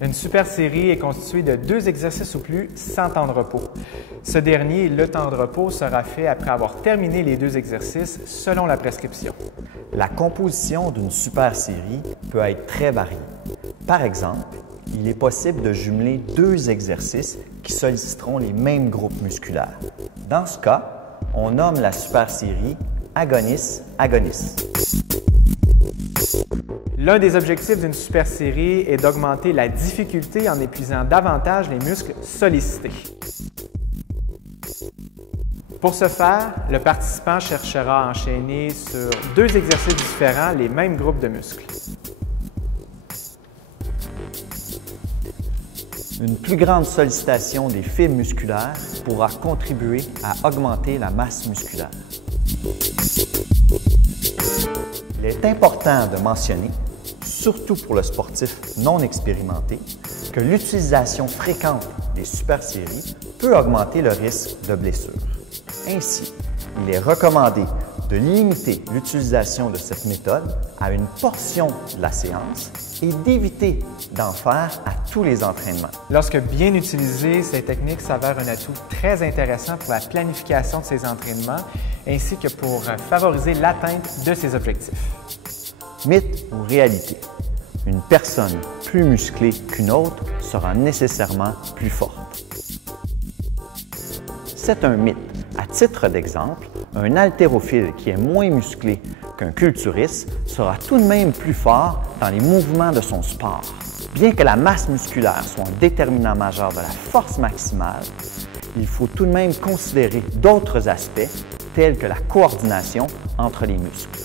Une super série est constituée de 2 exercices ou plus sans temps de repos. Ce dernier, le temps de repos, sera fait après avoir terminé les 2 exercices selon la prescription. La composition d'une super série peut être très variée. Par exemple, il est possible de jumeler 2 exercices qui solliciteront les mêmes groupes musculaires. Dans ce cas, on nomme la super série agoniste-agoniste. L'un des objectifs d'une super série est d'augmenter la difficulté en épuisant davantage les muscles sollicités. Pour ce faire, le participant cherchera à enchaîner sur 2 exercices différents les mêmes groupes de muscles. Une plus grande sollicitation des fibres musculaires pourra contribuer à augmenter la masse musculaire. Il est important de mentionner, surtout pour le sportif non expérimenté, que l'utilisation fréquente des super séries peut augmenter le risque de blessure. Ainsi, il est recommandé de limiter l'utilisation de cette méthode à une portion de la séance et d'éviter d'en faire à tous les entraînements. Lorsque bien utilisées, ces techniques s'avèrent un atout très intéressant pour la planification de ces entraînements ainsi que pour favoriser l'atteinte de ces objectifs. Mythe ou réalité? Une personne plus musclée qu'une autre sera nécessairement plus forte. C'est un mythe. À titre d'exemple, un haltérophile qui est moins musclé qu'un culturiste sera tout de même plus fort dans les mouvements de son sport. Bien que la masse musculaire soit un déterminant majeur de la force maximale, il faut tout de même considérer d'autres aspects tels que la coordination entre les muscles.